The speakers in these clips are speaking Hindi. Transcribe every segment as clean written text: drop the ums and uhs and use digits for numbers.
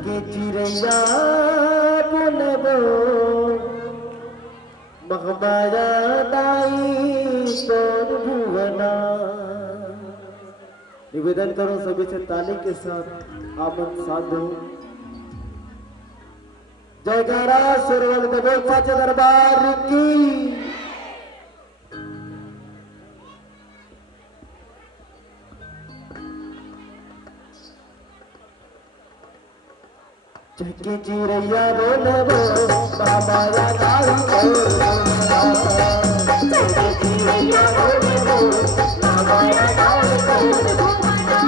चहके चिड़ैया बोलबो महमाया दाई तोर भुवना। निवेदन करो सभी से ताली के साथ आमन साधो। जयकारा सुरवल देवो साचे दरबार की। चहके चिड़ैया बोलबो महमाया दाई तोर भुवना। चहके चिड़ैया बोलबो महमाया दाई तोर भुवना।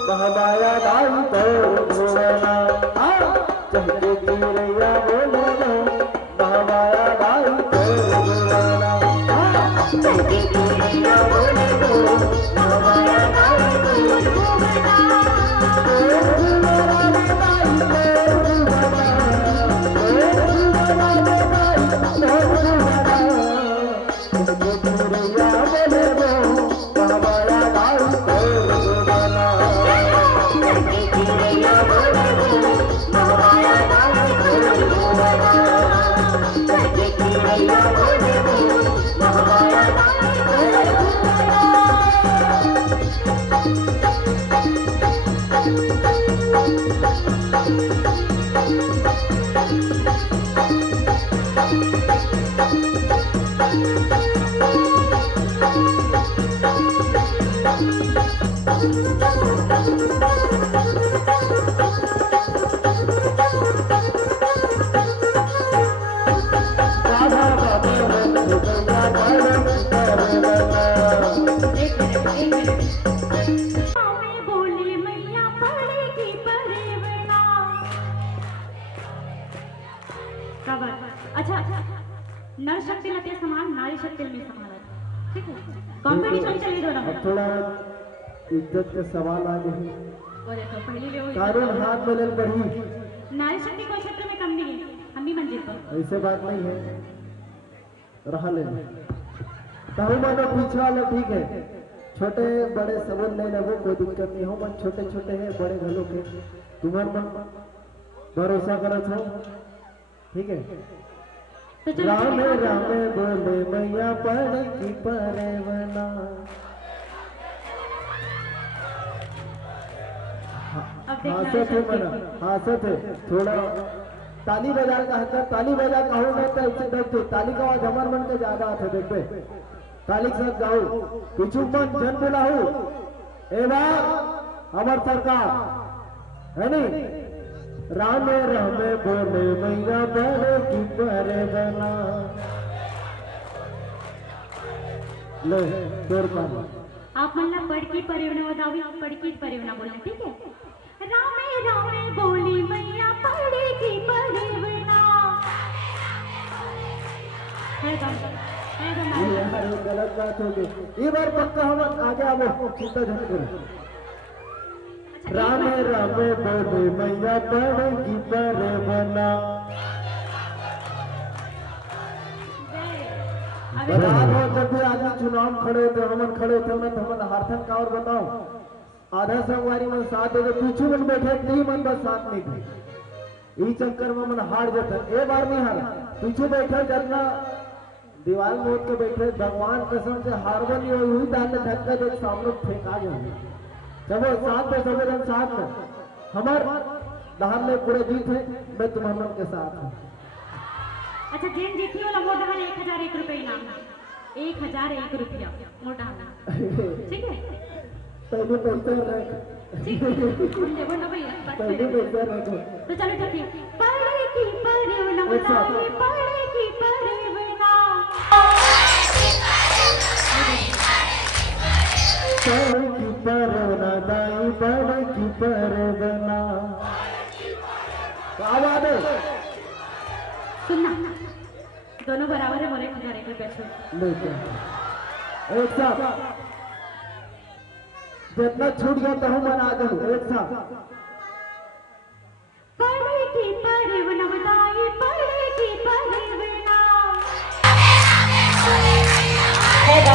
महमाया दाई तोर भुवना। चहके चिड़ैया बोलबो महमाया दाई तोर भुवना। चहके चिड़ैया बोलबो महमाया दाई तोर भुवना। अच्छा नर शक्ति ते समान नारी शक्ति में समान है। ठीक है, कंपटीशन चली दोनों। अब थोड़ा इज्जत के सवाल आ गए। और तो पहले ले वो कानून हाथ में ले बढ़ी। नारी शक्ति को क्षेत्र में कम नहीं है, हम भी मंजिल पर। ऐसे बात नहीं है। रहा ले ताऊ मानो पीछे वाला ठीक है, छोटे बड़े सबूत नहीं लगो, कोई दिक्कत नहीं हो, मन छोटे छोटे है बड़े घलों के तुम्हार मन भरोसा करत हो, ठीक है। तो चलो राम राम बोले मैया पढ़ की परवना। अब देखना हासत है मना, हासत है थोड़ा ताली बजा का हक, ताली बजा कहूँ मैं तो ऐसे देखते ताली का आवाज हमार मन के ज्यादा आते देखते, ताली के साथ गाओ पीछू मन जन बोला हो ए बार हमार सरकार है नहीं। राम राम बोले मैया बड़े की परवना। ले तोर काम आप मतलब बड़की परिवना बताओ, बड़की परिवना बोलना, ठीक है। रामे रामे बोली मैया पड़े की परिवना है ये यार ये गलत बात हो गई, ये बार पक्का हम आगे आवो चिंता झट करो। राम राम बोले मैया पड़े की परवना। जब भी आदमी चुनाव खड़े थे हमन खड़े थे ना तो हमन हार्थन का और बताओ आधा संगवारी मन साथ दे पीछे मन बैठे नहीं मन बस साथ नहीं थे, ई चक्कर में मन हार जाता। ए बार नहीं हारा, पीछे बैठे जतना दीवार में उठ के बैठे भगवान कसम से हारबो नहीं हुई, हुई दाल में धक्का दे सामने फेंका जाए। चलो साथ में सब जन साथ में हमार दहार में पूरे जीत है, मैं तुम्हारे मन के साथ हूँ। अच्छा जेन जीती वाला मोटा है 1001 रुपए इनाम, 1001 रुपया मोटा ठीक है। पहले पैसा रख, ठीक है हम देबो ना भैया, पहले पैसा रखो। तो चलो ठीक है। पढ़े की परिवना बताओ, पढ़े की परिवना। पढ़े की परवना दाई पढ़े की परवना। क्या बात है, सुनना दोनों बराबर है, मोरे 1001 रुपया छूट। एक साथ जितना छूट गया तो हम बना दो एक साथ। पढ़े की परिवना बताइए, पढ़े की परिवना। छोटा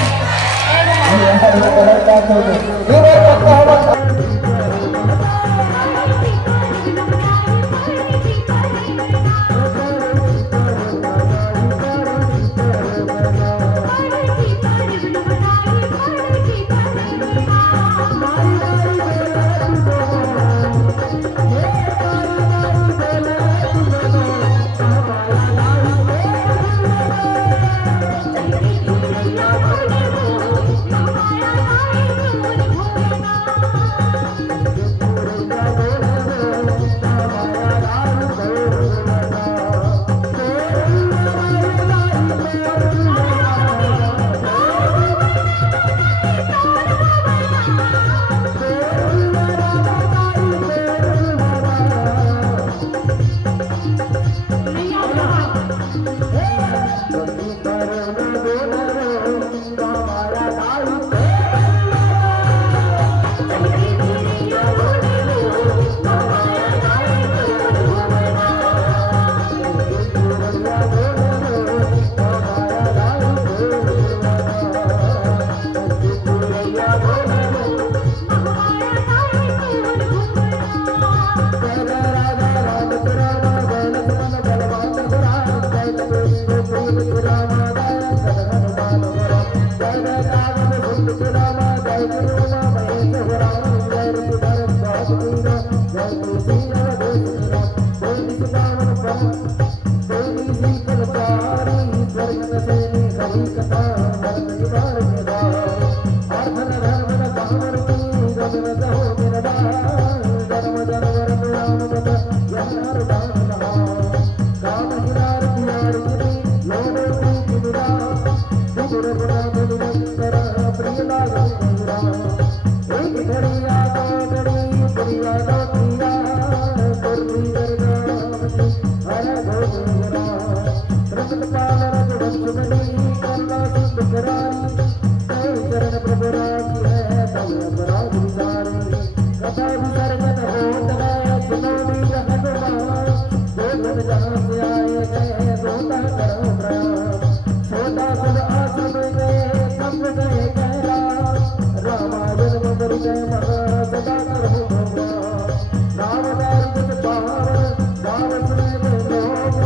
सदा करो भगवान राम नाम जप पावन गाव सुने लोग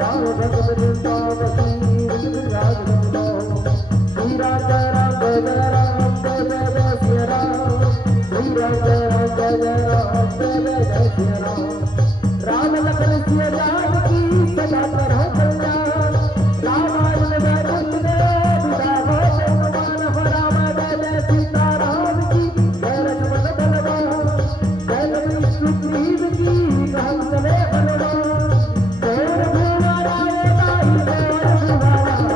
राम भक्त वृंदावती राज रमो श्री राम जय राम जय जय श्री राम श्री राम जय राम जय जय श्री राम राम लखन सिया जानकी सदा करो कल्याण रामायण वैकुंठ में विदा हो भगवान हो राम जय जय सीता राम की जय लक्ष्मण बलवान जय लक्ष्मण सुग्रीव की राम चले बलवान जय भूमा राय राय जय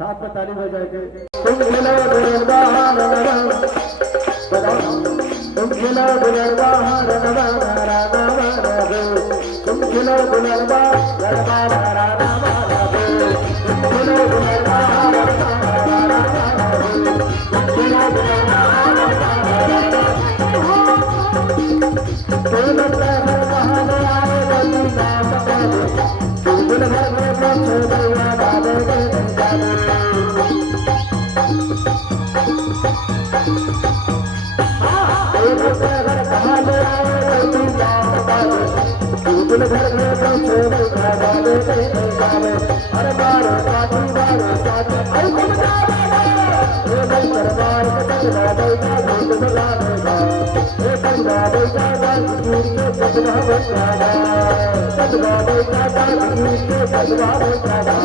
साथ में ताली बजाए के तुम खिलो दुर्बान तुम खिलो दुर्बान तुम खिलो घर में पहुंचे अरे बारो साथी आई तुम दरबार सजना बैठा भूत लगाएगा ये सजना बैठा दासगीर के सजना बैठागा सजना बैठा दासगीर के सजना बैठागा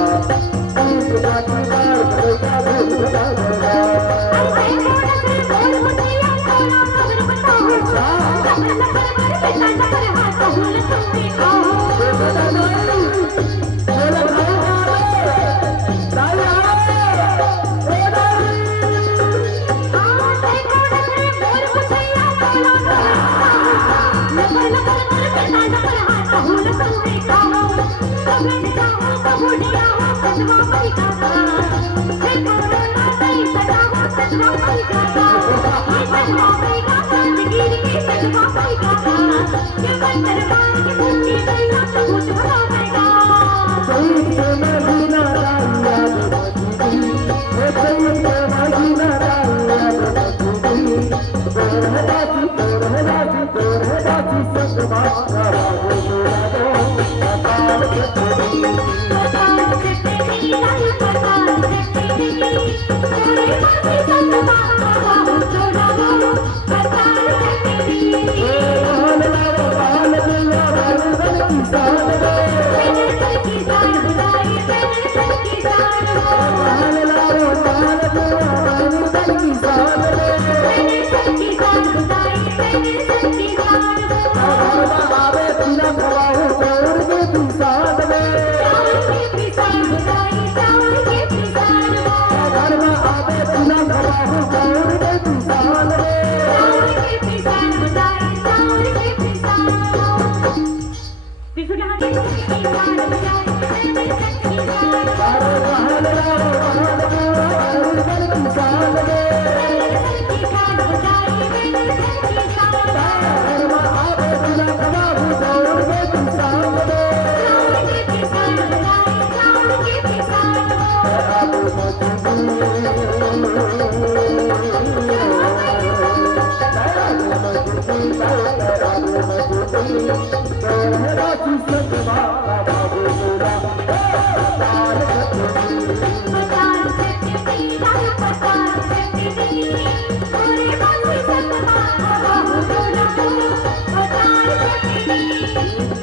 तीस साथी बार बैठा भूत लगाएगा Thank you. पताल चटनी लाल पताल चटनी पूरे बासी सतमा बाबू बोला पताल चटनी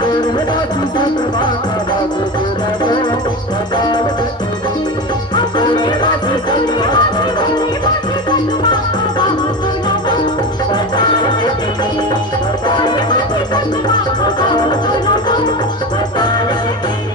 पूरे बासी सतमा बाबू बोला पताल चटनी पूरे बासी सतमा बाबू बोला पताल चटनी